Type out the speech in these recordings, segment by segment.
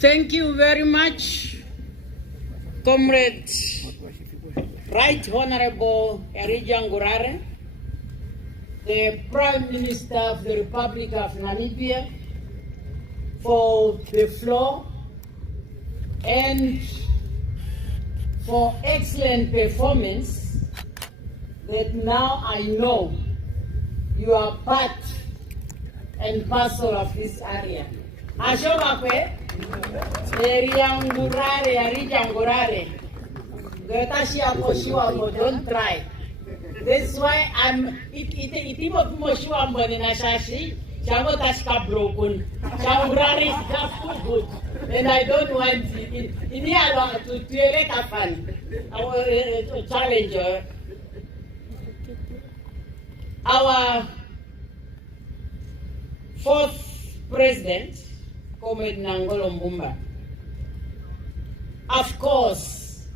Thank you very much, Comrade Right Honorable Elijah Ngurare, the Prime Minister of the Republic of Namibia, for the floor and for excellent performance that now I know you are part and parcel of this area. Ashobakwe, Elijah Ngurare, don't try. That's why I'm broken. Is just too good. And I don't want to fun. Our challenger. Our fourth president, Comrade Nangolo Mbumba. Of course,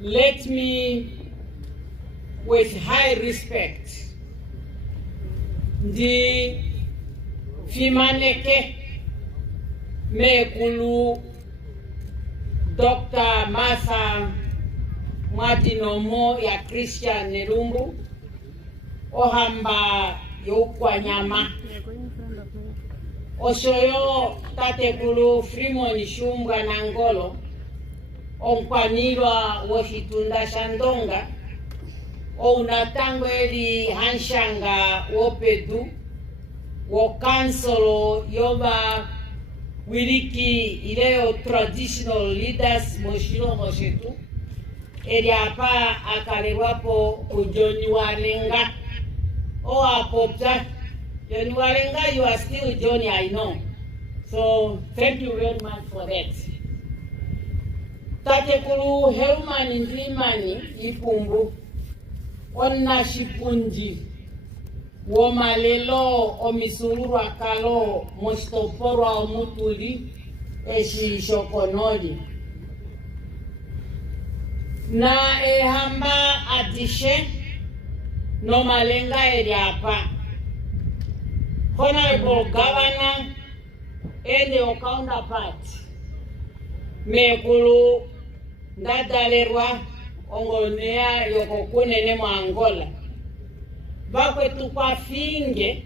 let me, with high respect, the Fimaneke Mekulu Dr. Martha Mwadinomo ya Christian Nerumbu Ohamba Yokwanyama Oshoyo Tatekulu Fremont Shumga Nangolo Onkwanirwa Woshitunda Shandonga Onatangweli Hanshanga Wopedu Wokansolo Yoba Wiriki Ileo Traditional Leaders Moshiro Moshetu Eriapa Akalewapo Ujoni Walenga Apopta Johnny Walenga, you are still Johnny, I know. So thank you very much for that. Tatekulu Helman Ndrimani Ipumbu Onna Shipundi Womalelo Omisururu Akalo Mostoporwa Omutuli Eshi Shokonoli Na Ehamba Adishe No Malenga Eriapa Honorable Governor and your counterpart Mekulu Ndadalerwa Ongonea Yokokune Nemo Angola Bakwe tukwa finge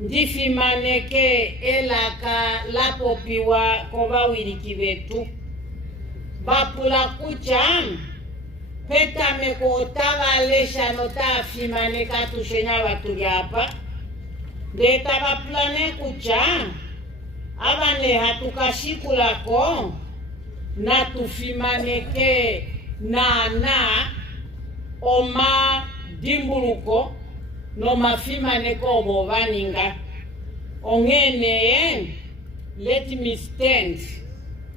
Ndifi maneke elaka lapopiwa Koba wilikivetu Bapula kucham Peta meko otava lesha nota Fimaneka tushenya waturiapa Deta baplane kucham Abane hatukashikulako Na tufimaneke na Oma dimbuluko No mafimaneko bovaninga Ongene let me stand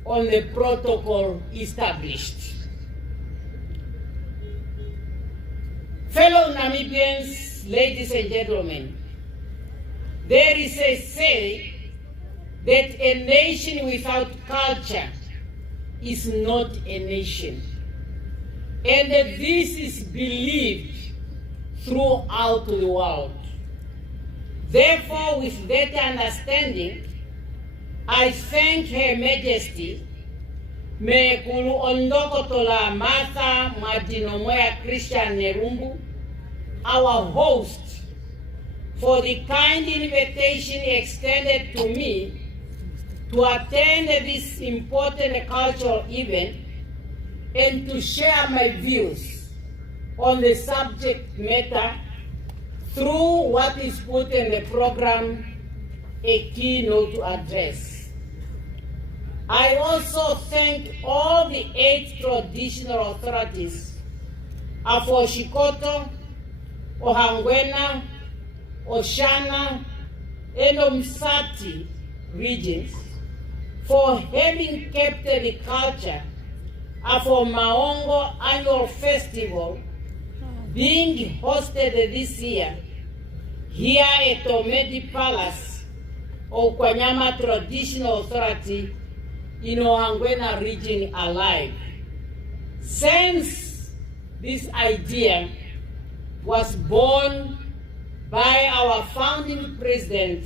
on the protocol established. Fellow Namibians, ladies and gentlemen, there is a say that a nation without culture is not a nation. And that this is believed throughout the world. Therefore, with that understanding, I thank Her Majesty, Mekulu Ondokotola Martha Mwadinomoya Christian Nerumbu, our host, for the kind invitation extended to me to attend this important cultural event and to share my views on the subject matter through what is put in the program, a keynote address. I also thank all the 8 traditional authorities of Oshikoto, Ohangwena, Oshana, and Umsati regions for having kept the culture of our Maongo annual festival being hosted this year here at Omedi Palace, Okwanyama Traditional Authority in Ohangwena region alive. Since this idea was born by our founding president,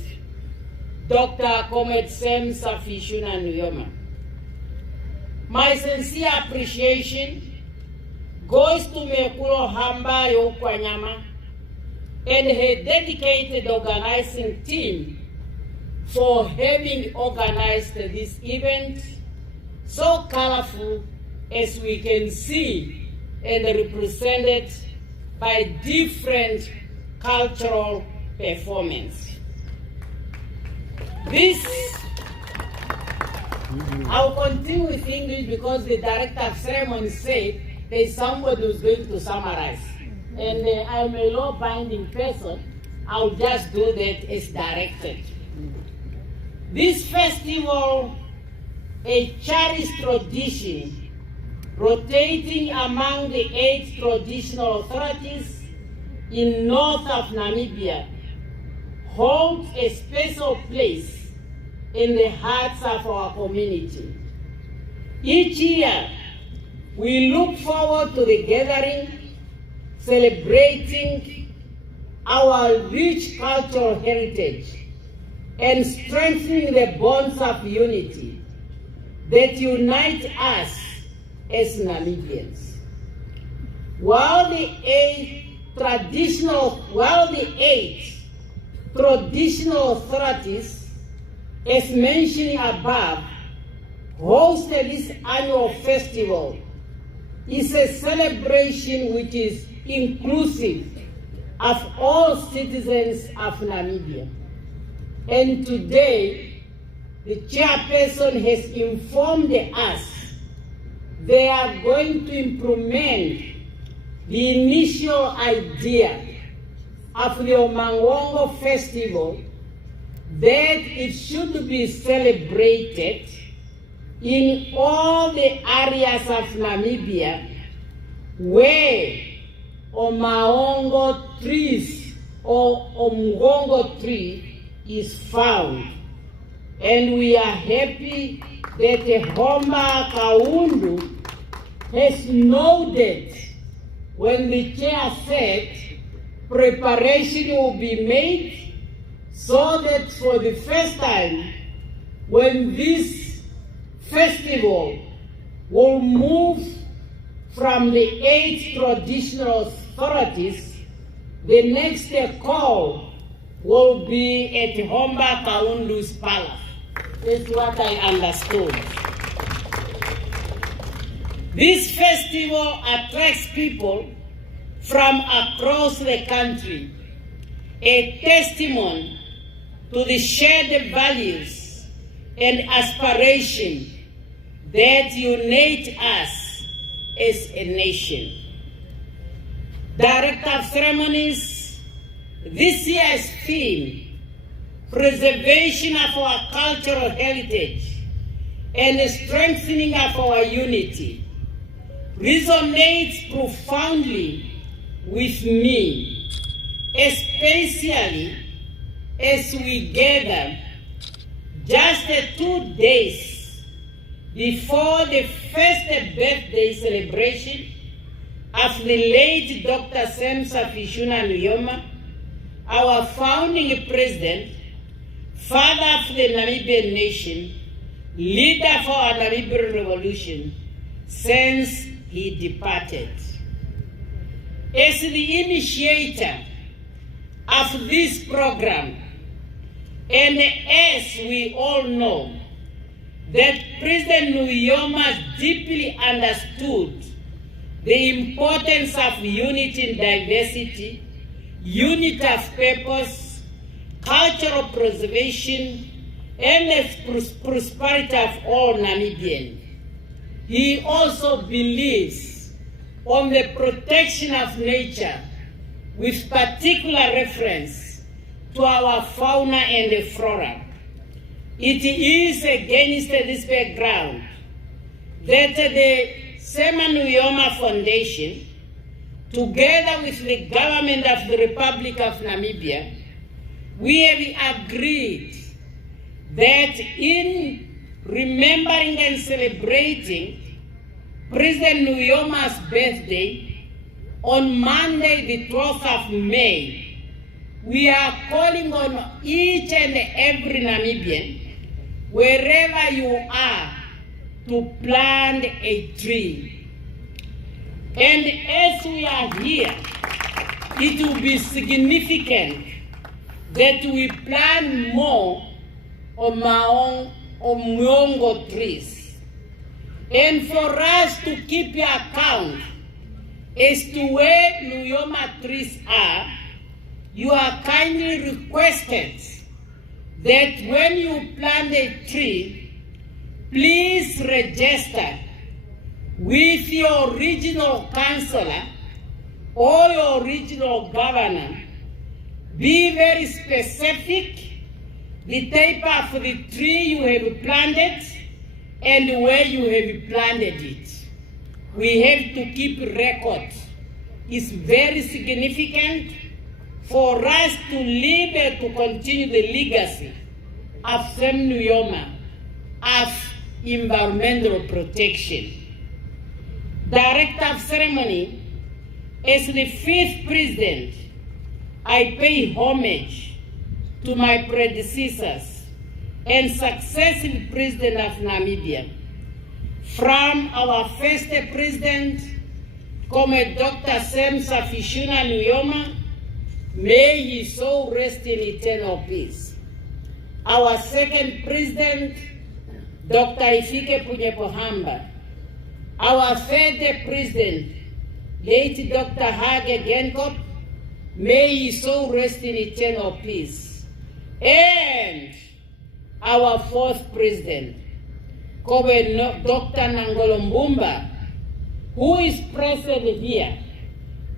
Dr. Comet Sem Safishuna Nuyoma. My sincere appreciation goes to Mekulo Hamba Yokwanyama and her dedicated organizing team for having organized this event so colorful as we can see and represented by different cultural performance. I'll continue with English because the director of ceremony said there's somebody who's going to summarize. And I'm a law-binding person. I'll just do that as directed. This festival, a cherished tradition, rotating among the 8 traditional authorities in north of Namibia, holds a special place in the hearts of our community. Each year, we look forward to the gathering, celebrating our rich cultural heritage and strengthening the bonds of unity that unite us as Namibians. While the 8 traditional authorities, as mentioned above, hosted this annual festival, is a celebration which is inclusive of all citizens of Namibia. And today, the chairperson has informed us they are going to implement the initial idea of the Omangwongo Festival, that it should be celebrated in all the areas of Namibia where Omaongo trees or Omgongo tree is found. And we are happy that Homa Kaundu has noted when the chair said preparation will be made so that for the first time, when this festival will move from the 8 traditional authorities, the next call will be at Homba Kaundu's palace. That's what I understood. This festival attracts people from across the country, a testimony to the shared values and aspiration that unite us as a nation. Director of Ceremonies, this year's theme, preservation of our cultural heritage and strengthening of our unity, resonates profoundly with me, especially as we gather just 2 days before the first birthday celebration of the late Dr. Sem Safishuna Nuyoma, our founding president, father of the Namibian nation, leader for our Namibian revolution, since he departed. As the initiator of this program, and as we all know, that President Nuyoma deeply understood the importance of unity in diversity, unity of purpose, cultural preservation, and the prosperity of all Namibians. He also believes on the protection of nature, with particular reference to our fauna and the flora. It is against this background that the Sema Nuyoma Foundation, together with the government of the Republic of Namibia, we have agreed that in remembering and celebrating President Nuyoma's birthday on Monday, the 12th of May, we are calling on each and every Namibian, wherever you are, to plant a tree. And as we are here, it will be significant that we plant more Omyongo trees. And for us to keep account as to where Nuyoma trees are, you are kindly requested that when you plant a tree, please register with your regional councillor or your regional governor. Be very specific, the type of the tree you have planted and where you have planted it. We have to keep record. It's very significant for us to live and to continue the legacy of Sam Nujoma of environmental protection. Director of Ceremony, as the 5th President, I pay homage to my predecessors and successive President of Namibia. From our first President, Comrade Dr. Sam Safishuna Nujoma, may his soul rest in eternal peace. Our second President, Dr. Ifike Punyepohamba. Our third President, late Dr. Hage Genkop, may his soul rest in eternal peace. And our fourth President, Dr. Nangolo Mbumba, who is present here,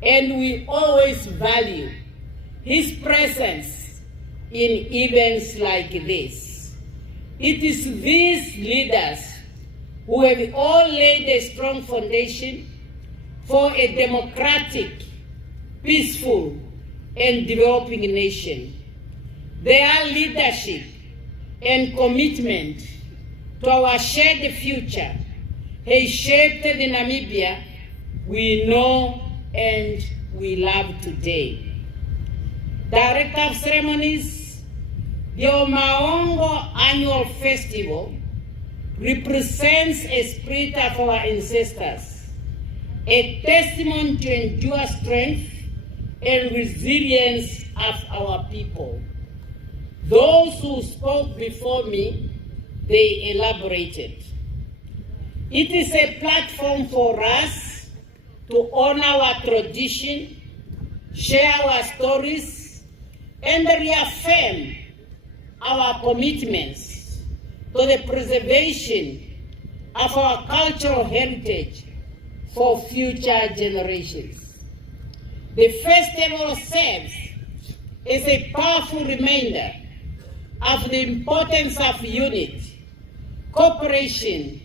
and we always value his presence in events like this. It is these leaders who have all laid a strong foundation for a democratic, peaceful, and developing nation. Their leadership and commitment to our shared future has shaped the Namibia we know and we love today. Director of Ceremonies, the Omyongo Annual Festival represents a spirit of our ancestors, a testament to endure strength and resilience of our people. Those who spoke before me, they elaborated. It is a platform for us to honor our tradition, share our stories, and reaffirm our commitments to the preservation of our cultural heritage for future generations. The festival serves as a powerful reminder of the importance of unity, cooperation,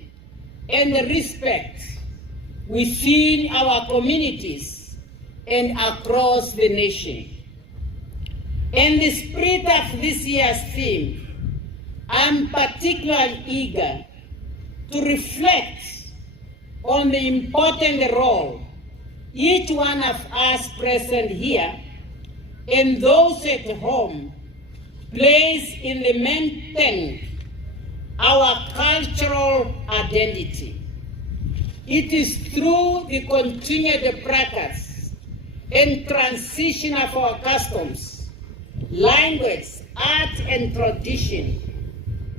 and respect within our communities and across the nation. In the spirit of this year's theme, I'm particularly eager to reflect on the important role each one of us present here and those at home plays in the maintaining our cultural identity. It is through the continued practice and transition of our customs, language, art, and tradition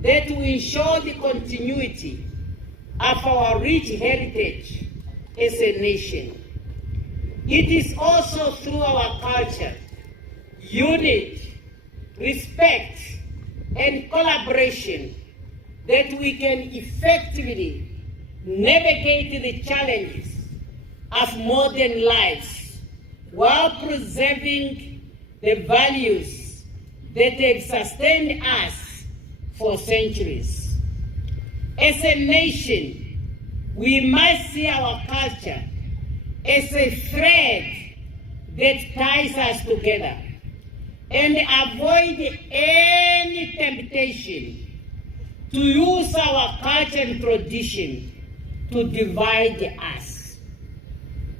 that we ensure the continuity of our rich heritage as a nation. It is also through our culture, unity, respect, and collaboration that we can effectively navigate the challenges of modern life while preserving the values that have sustained us for centuries. As a nation, we must see our culture as a thread that ties us together and avoid any temptation to use our culture and tradition to divide us.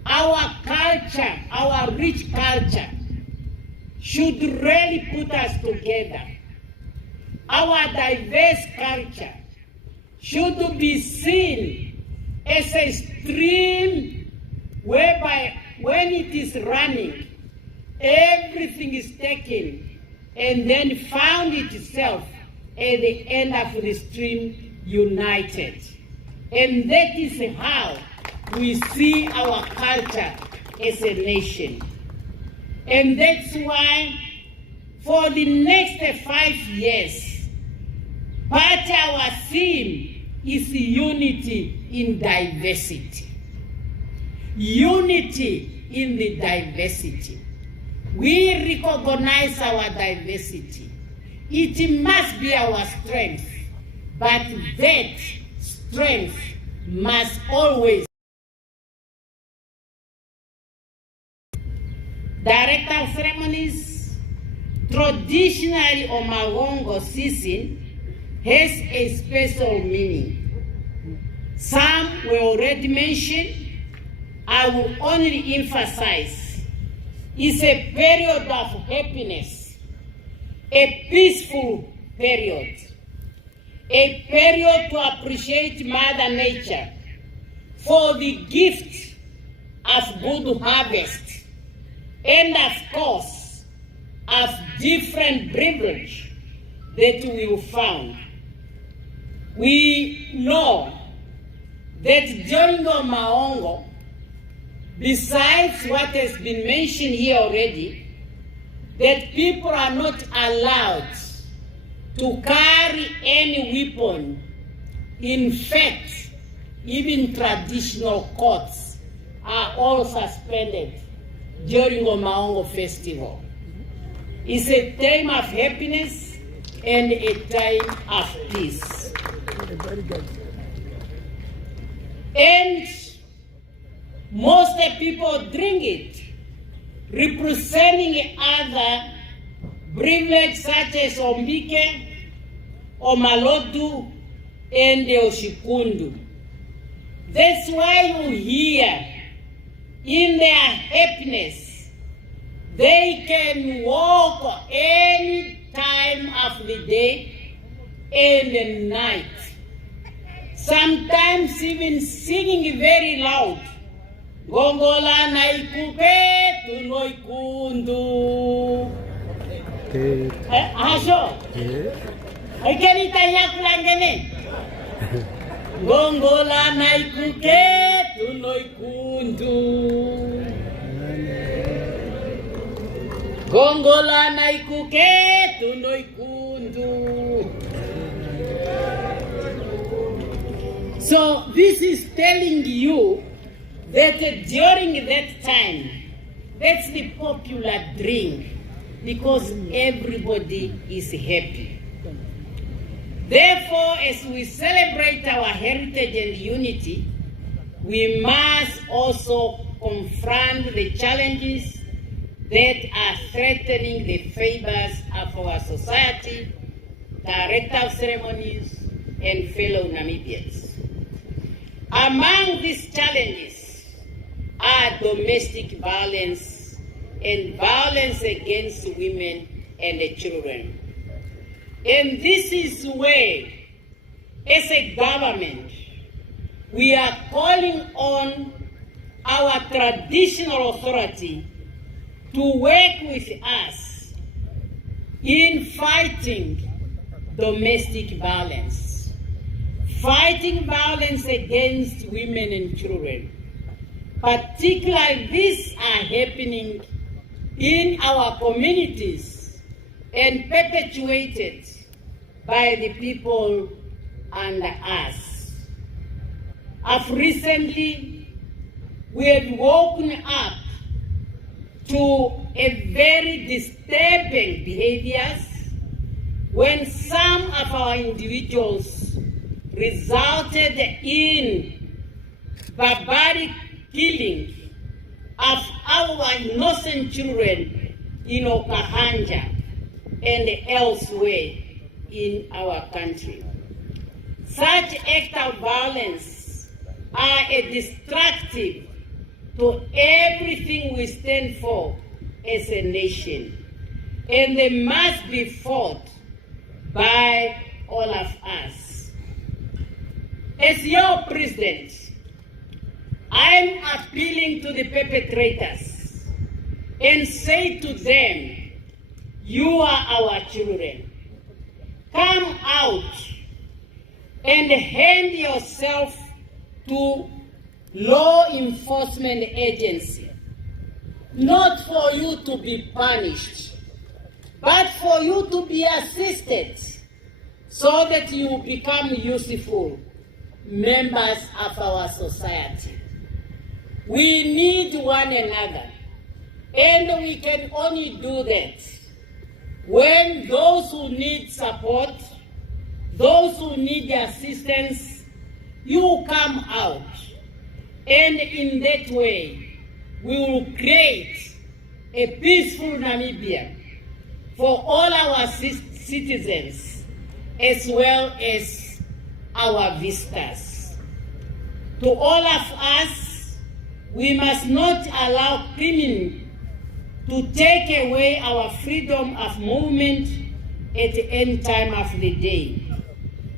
Our culture, our rich culture, should really put us together. Our diverse culture should be seen as a stream whereby when it is running, everything is taken and then found itself at the end of the stream united. And that is how we see our culture as a nation. And that's why for the next 5 years, but our theme is unity in diversity. Unity in the diversity. We recognize our diversity. It must be our strength, but that strength must always. Director of Ceremonies, traditionally Omagongo season has a special meaning. Some were already mentioned. I will only emphasize it's a period of happiness, a peaceful period, a period to appreciate Mother Nature for the gift of good harvest, and of course, of different privilege that we will find. We know that during the Maongo, besides what has been mentioned here already, that people are not allowed to carry any weapon. In fact, even traditional courts are all suspended during the Maongo festival. It's a time of happiness and a time of peace. And most people drink it, representing other privileges such as Ombike, Omalodu, and Oshikundu. That's why you hear in their happiness, they can walk any time of the day and the night. Sometimes even singing very loud. Gongola na ikupe tunoikundu. Asho. Aikeni tanya kulangene. Gongola na ikupe tunoikundu. Gongola na ikupe tunoikundu. So this is telling you that during that time, that's the popular drink because everybody is happy. Therefore, as we celebrate our heritage and unity, we must also confront the challenges that are threatening the fibers of our society, Director of Ceremonies, and fellow Namibians. Among these challenges are domestic violence and violence against women and children. And this is where, as a government, we are calling on our traditional authority to work with us in fighting domestic violence. Fighting violence against women and children. Particularly, these are happening in our communities and perpetuated by the people under us. Of recently, we have woken up to a very disturbing behaviors when some of our individuals resulted in barbaric killing of our innocent children in Okahanja and elsewhere in our country. Such acts of violence are a destructive to everything we stand for as a nation. and they must be fought by all of us. As your president, I'm appealing to the perpetrators and say to them, you are our children. Come out and hand yourself to law enforcement agency, not for you to be punished, but for you to be assisted so that you become useful members of our society. We need one another, and we can only do that when those who need support, those who need assistance, you come out. And in that way, we will create a peaceful Namibia for all our citizens, as well as our visitors. To all of us, we must not allow criminals to take away our freedom of movement at any time of the day.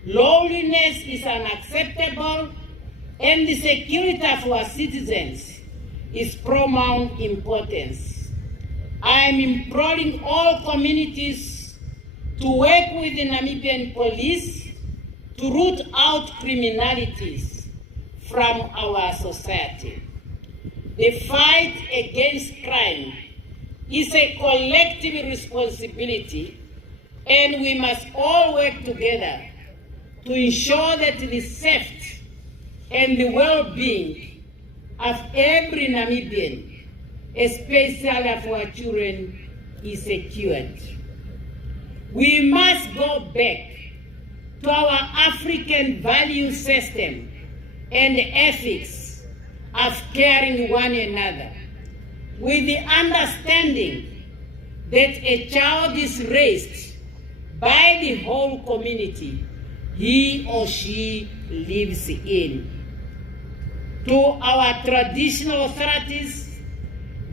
Lawlessness is unacceptable, and the security of our citizens is paramount importance. I am imploring all communities to work with the Namibian police to root out criminalities from our society. The fight against crime is a collective responsibility, and we must all work together to ensure that the safety and the well-being of every Namibian, especially of our children, is secured. We must go back to our African value system and ethics of caring one another, with the understanding that a child is raised by the whole community he or she lives in. To our traditional authorities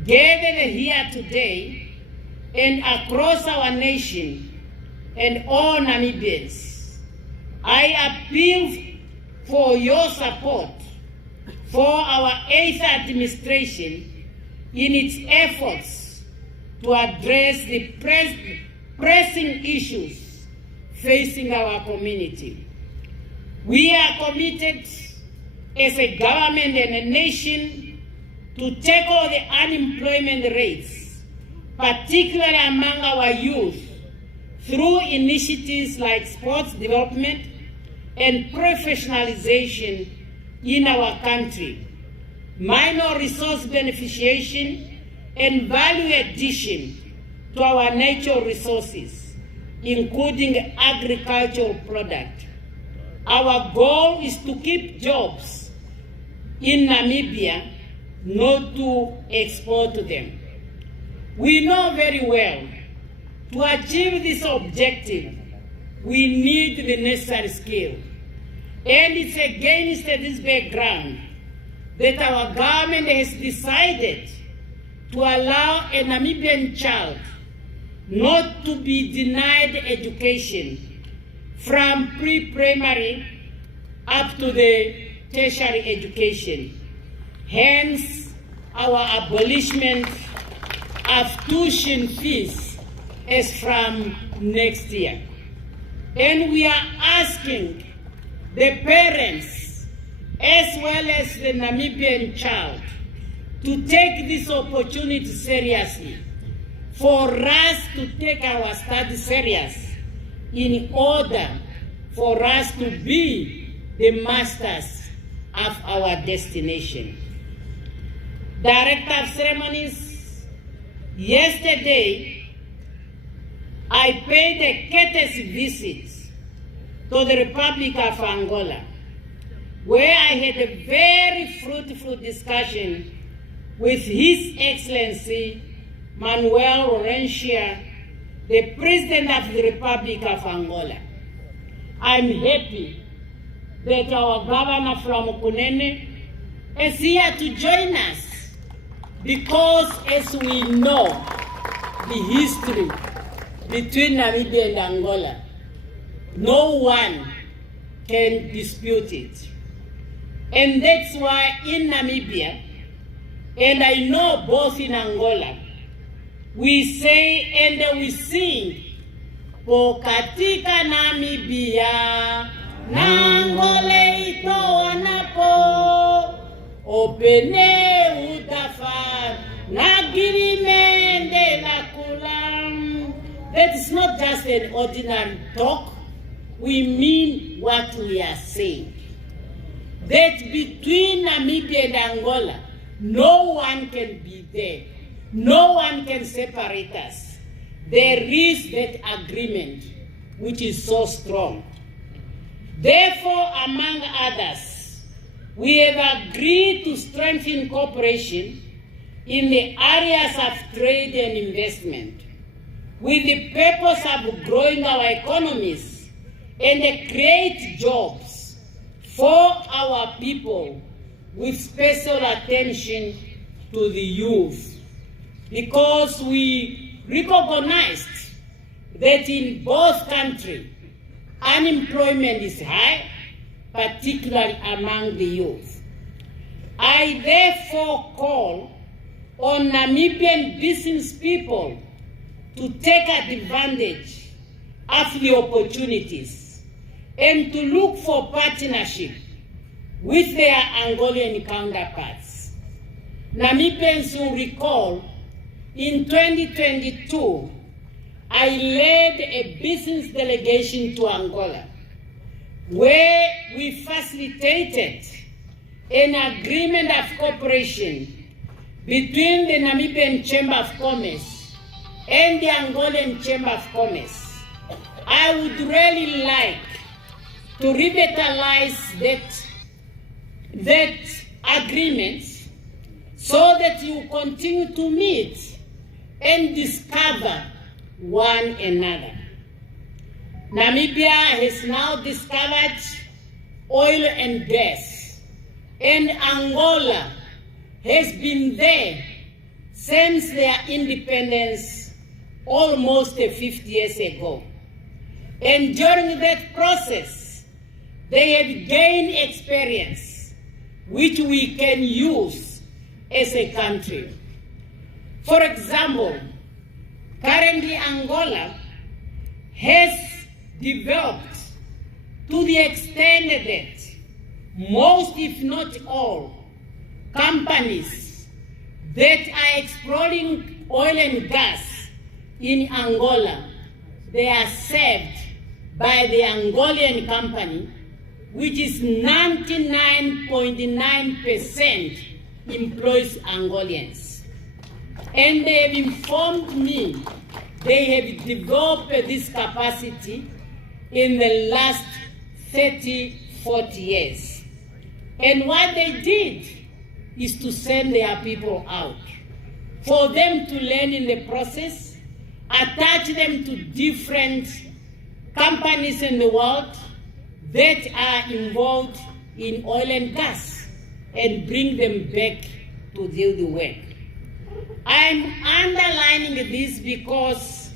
gathered here today and across our nation and all Namibians, I appeal for your support for our 8th administration in its efforts to address the pressing issues facing our community. We are committed as a government and a nation to tackle the unemployment rates, particularly among our youth, through initiatives like sports development and professionalization in our country, minor resource beneficiation, and value addition to our natural resources, including agricultural products. Our goal is to keep jobs in Namibia, not to export them. We know very well, to achieve this objective, we need the necessary skill. And it's against this background that our government has decided to allow a Namibian child not to be denied education from pre-primary up to the tertiary education. Hence, our abolishment of tuition fees as from next year. And we are asking the parents as well as the Namibian child to take this opportunity seriously, for us to take our studies serious in order for us to be the masters of our destination. Director of Ceremonies, yesterday I paid a courtesy visit to the Republic of Angola, where I had a very fruitful discussion with His Excellency Manuel Laurentia, the President of the Republic of Angola. I'm happy that our governor from Kunene is here to join us, because as we know the history between Namibia and Angola. No one can dispute it. And that's why in Namibia, and I know both in Angola, we say and we sing, po katika Namibia, nangole ito anapo, opene utafar, nagirimende lakulam. That is not just an ordinary talk. We mean what we are saying. That between Namibia and Angola, no one can be there. No one can separate us. There is that agreement which is so strong. Therefore, among others, we have agreed to strengthen cooperation in the areas of trade and investment with the purpose of growing our economies and create jobs for our people with special attention to the youth. Because we recognized that in both countries, unemployment is high, particularly among the youth. I therefore call on Namibian business people to take advantage of the opportunities and to look for partnership with their Angolan counterparts. Namibians will recall in 2022, I led a business delegation to Angola, where we facilitated an agreement of cooperation between the Namibian Chamber of Commerce and the Angolan Chamber of Commerce. I would really like to revitalize that agreement so that you continue to meet and discover one another. Namibia has now discovered oil and gas, and Angola has been there since their independence almost 50 years ago. And during that process, they have gained experience which we can use as a country. For example, currently Angola has developed to the extent that most, if not all, companies that are exploring oil and gas in Angola, they are served by the Angolan company, which is 99.9% employs Angolans. And they have informed me they have developed this capacity in the last 30, 40 years. And what they did is to send their people out, for them to learn in the process, attach them to different companies in the world that are involved in oil and gas, and bring them back to do the work. I'm underlining this because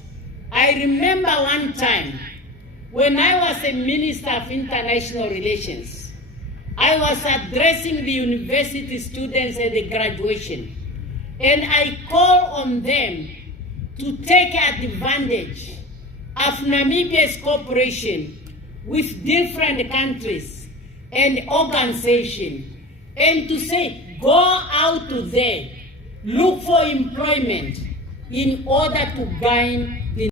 I remember one time when I was a Minister of International Relations, I was addressing the university students at the graduation, and I called on them to take advantage of Namibia's cooperation with different countries and organizations, and to say, go out there, look for employment in order to gain the